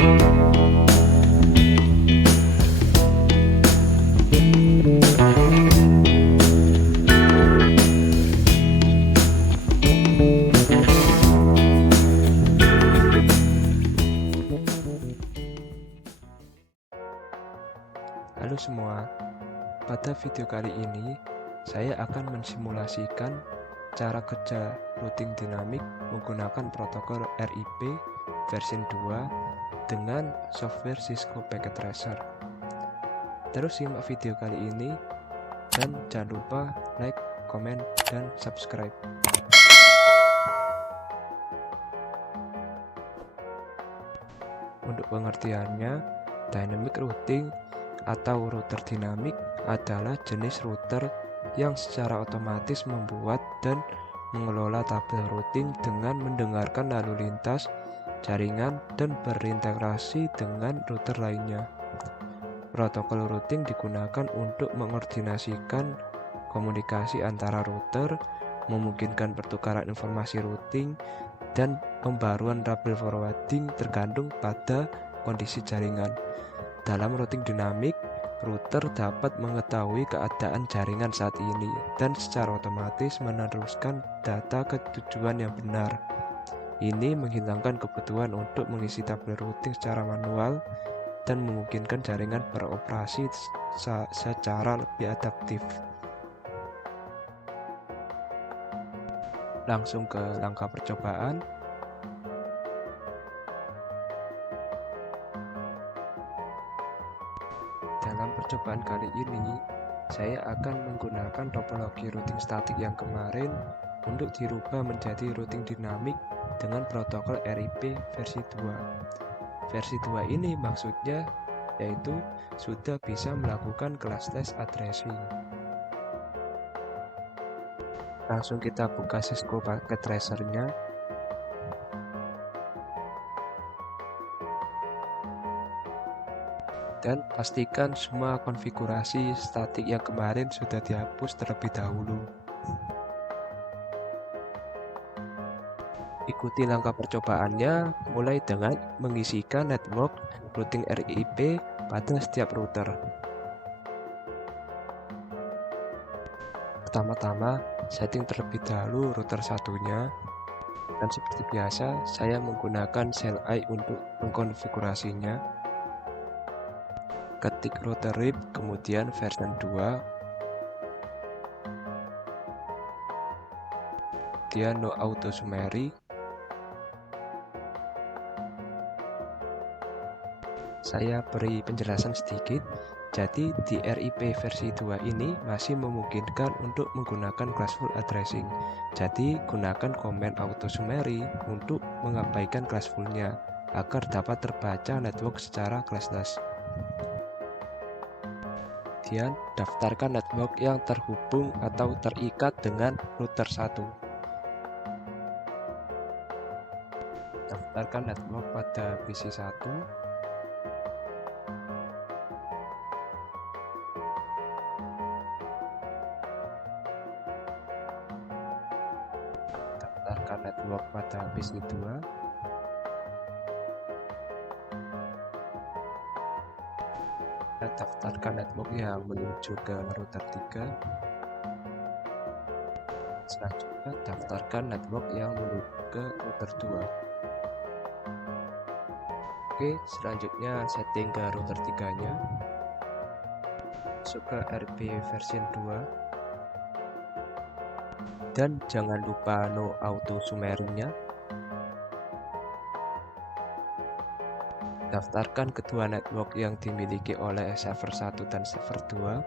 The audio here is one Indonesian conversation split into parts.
Halo semua, pada video kali ini saya akan mensimulasikan cara kerja routing dinamik menggunakan protokol RIP versi 2 dengan software Cisco Packet Tracer. Terus simak video kali ini dan jangan lupa like, komen, dan subscribe. Untuk pengertiannya, dynamic routing atau router dinamik adalah jenis router yang secara otomatis membuat dan mengelola tabel routing dengan mendengarkan lalu lintas jaringan dan berintegrasi dengan router lainnya. Protokol routing digunakan untuk mengkoordinasikan komunikasi antara router, memungkinkan pertukaran informasi routing, dan pembaruan tabel forwarding tergantung pada kondisi jaringan. Dalam routing dinamik, router dapat mengetahui keadaan jaringan saat ini dan secara otomatis meneruskan data ke tujuan yang benar. Ini menghilangkan kebutuhan untuk mengisi tabel routing secara manual dan memungkinkan jaringan beroperasi secara lebih adaptif. Langsung ke langkah percobaan. Dalam percobaan kali ini, saya akan menggunakan topologi routing statik yang kemarin untuk dirubah menjadi routing dinamik dengan protokol RIP versi 2. Versi 2 ini maksudnya yaitu sudah bisa melakukan classless addressing. Langsung kita buka Cisco Packet Tracer-nya. Dan pastikan semua konfigurasi statik yang kemarin sudah dihapus terlebih dahulu. Ikuti langkah percobaannya mulai dengan mengisikan network routing RIP pada setiap router. Pertama-tama, setting terlebih dahulu router satunya. Dan seperti biasa, saya menggunakan CLI untuk mengkonfigurasinya. Ketik router RIP, kemudian version 2, dia no auto summary. Saya beri penjelasan sedikit. Jadi di RIP versi 2 ini masih memungkinkan untuk menggunakan classful addressing. Jadi gunakan command auto summary untuk mengabaikan classfulnya agar dapat terbaca network secara classless. Kemudian daftarkan network yang terhubung atau terikat dengan router 1. Daftarkan network pada PC 1. Daftarkan network pada PC 2. Daftarkan network yang menuju ke router 3. Selanjutnya daftarkan network yang menuju ke router 2. Oke, selanjutnya setting ke router 3-nya. Masuk ke RIP versi 2. Dan jangan lupa no auto summary-nya. Daftarkan kedua network yang dimiliki oleh server 1 dan server 2.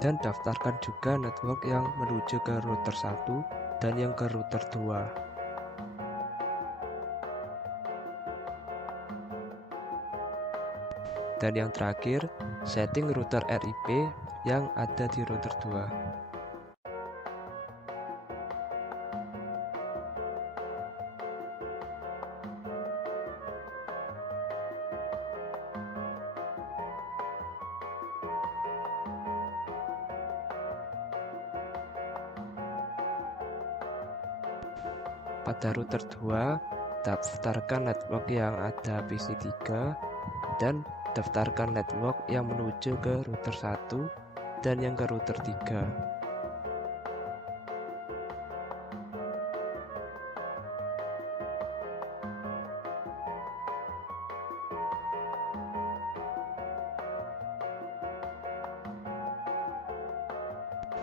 Dan daftarkan juga network yang menuju ke router 1 dan yang ke router 2. Dan yang terakhir, setting router RIP yang ada di router 2. Pada router 2, daftarkan network yang ada PC3 dan daftarkan network yang menuju ke router 1 dan yang ke router 3.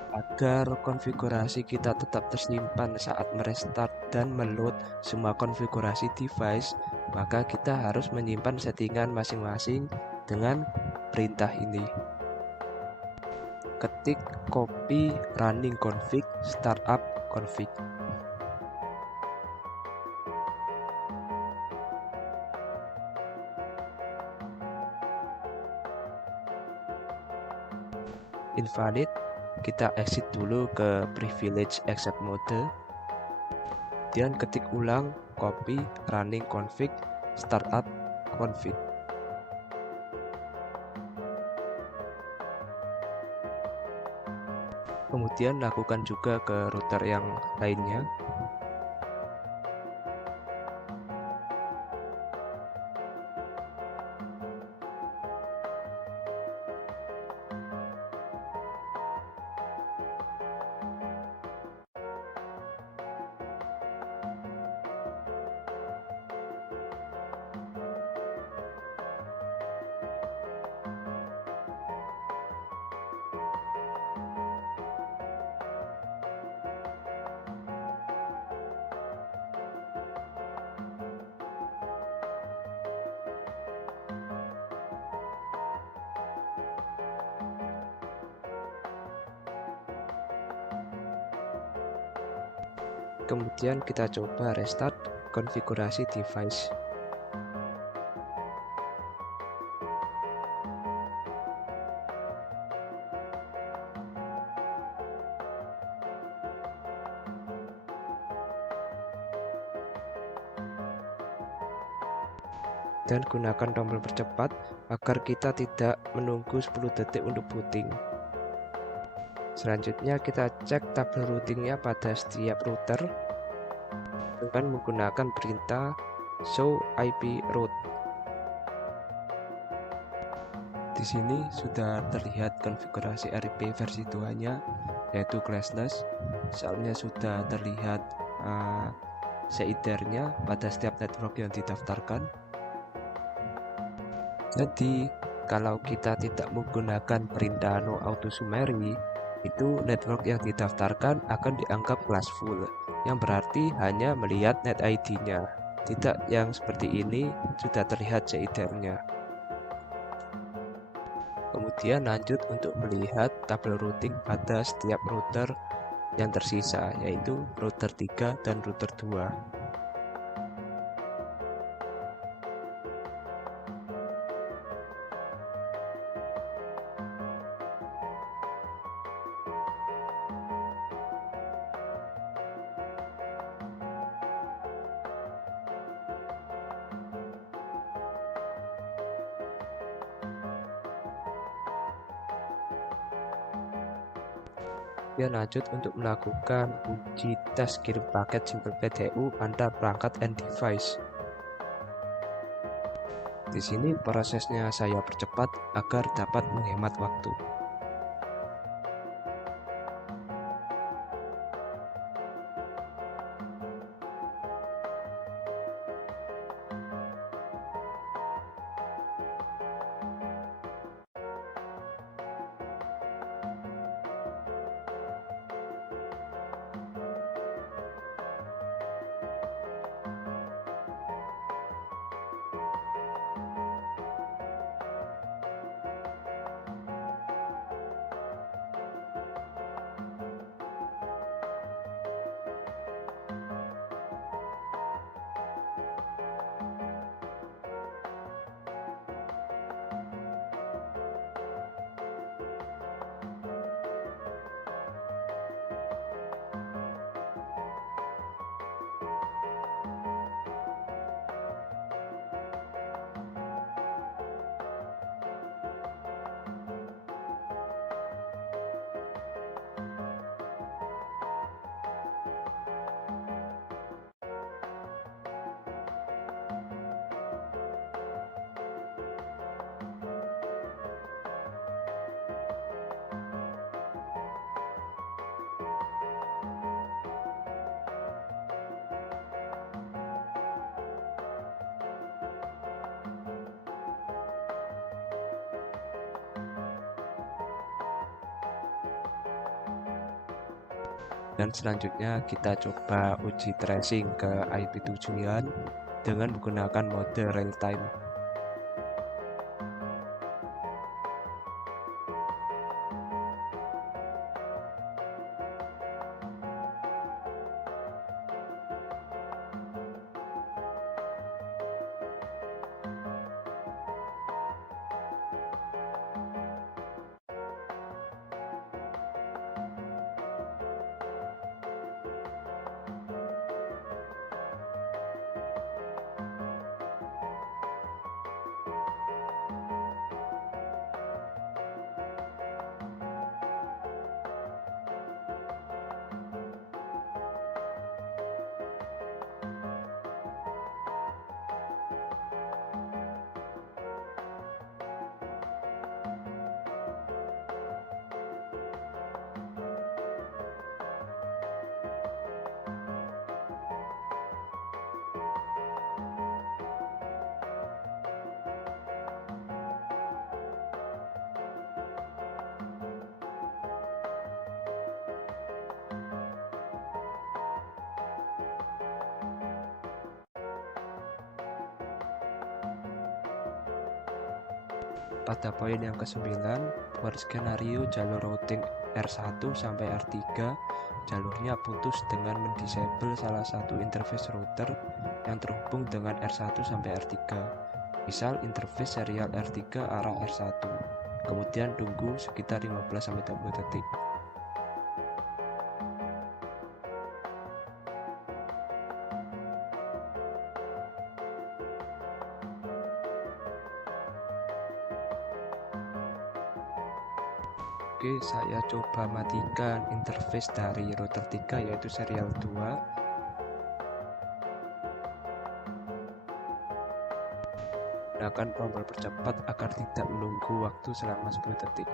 Agar konfigurasi kita tetap tersimpan saat merestart dan meload semua konfigurasi device, maka kita harus menyimpan settingan masing-masing dengan perintah ini. Ketik copy running config startup config. Invalid, kita exit dulu ke privilege accept mode, dan ketik ulang copy running config startup config. Kemudian lakukan juga ke router yang lainnya. Kemudian kita coba restart konfigurasi device. Dan gunakan tombol percepat agar kita tidak menunggu 10 detik untuk booting. Selanjutnya kita cek tabel routingnya pada setiap router dengan menggunakan perintah show IP route. Di sini sudah terlihat konfigurasi RIP versi 2-nya, yaitu classless. Soalnya sudah terlihat CIDR-nya pada setiap network yang didaftarkan. Jadi kalau kita tidak menggunakan perintah no auto summary, itu network yang didaftarkan akan dianggap classful, yang berarti hanya melihat net ID-nya, tidak yang seperti ini sudah terlihat CIDR-nya. Kemudian lanjut untuk melihat tabel routing pada setiap router yang tersisa, yaitu router 3 dan router 2. Kemudian lanjut untuk melakukan uji tes kirim paket Simple PDU antar perangkat and device. Di sini prosesnya saya percepat agar dapat menghemat waktu. Dan selanjutnya kita coba uji tracing ke IP tujuan dengan menggunakan mode real time. Pada poin yang ke-9, buat skenario jalur routing R1 sampai R3, jalurnya putus dengan mendisable salah satu interface router yang terhubung dengan R1 sampai R3. Misal interface serial R3 arah R1. Kemudian tunggu sekitar 15-20 detik. Oke, saya coba matikan interface dari router 3 yaitu serial 2. Gunakan tombol percepat agar tidak menunggu waktu selama 10 detik.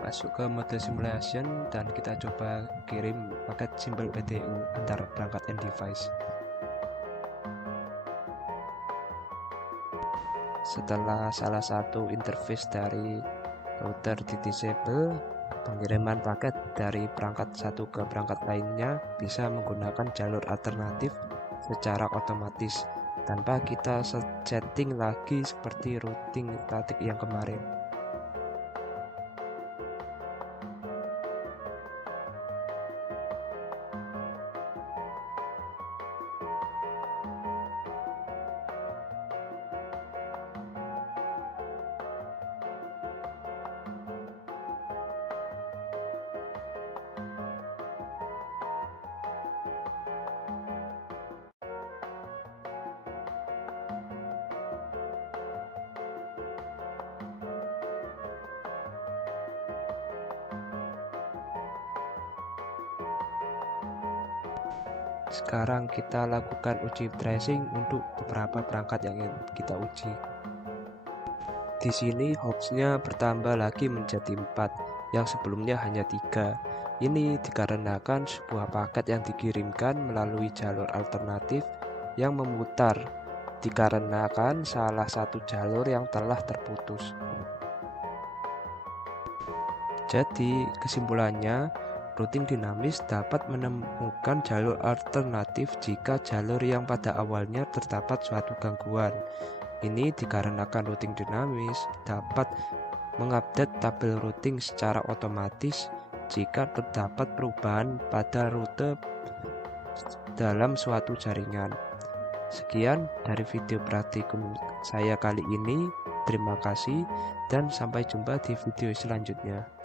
Masuk ke mode simulation dan kita coba kirim paket simbol PDU antar perangkat and device. Setelah salah satu interface dari router di disable, pengiriman paket dari perangkat satu ke perangkat lainnya bisa menggunakan jalur alternatif secara otomatis tanpa kita setting lagi seperti routing statik yang kemarin. Sekarang kita lakukan uji tracing untuk beberapa perangkat yang kita uji. Di sini hopsnya bertambah lagi menjadi 4, yang sebelumnya hanya 3. Ini dikarenakan sebuah paket yang dikirimkan melalui jalur alternatif yang memutar, dikarenakan salah satu jalur yang telah terputus. Jadi kesimpulannya, routing dinamis dapat menemukan jalur alternatif jika jalur yang pada awalnya terdapat suatu gangguan. Ini dikarenakan routing dinamis dapat mengupdate tabel routing secara otomatis jika terdapat perubahan pada rute dalam suatu jaringan. Sekian dari video praktikum saya kali ini. Terima kasih dan sampai jumpa di video selanjutnya.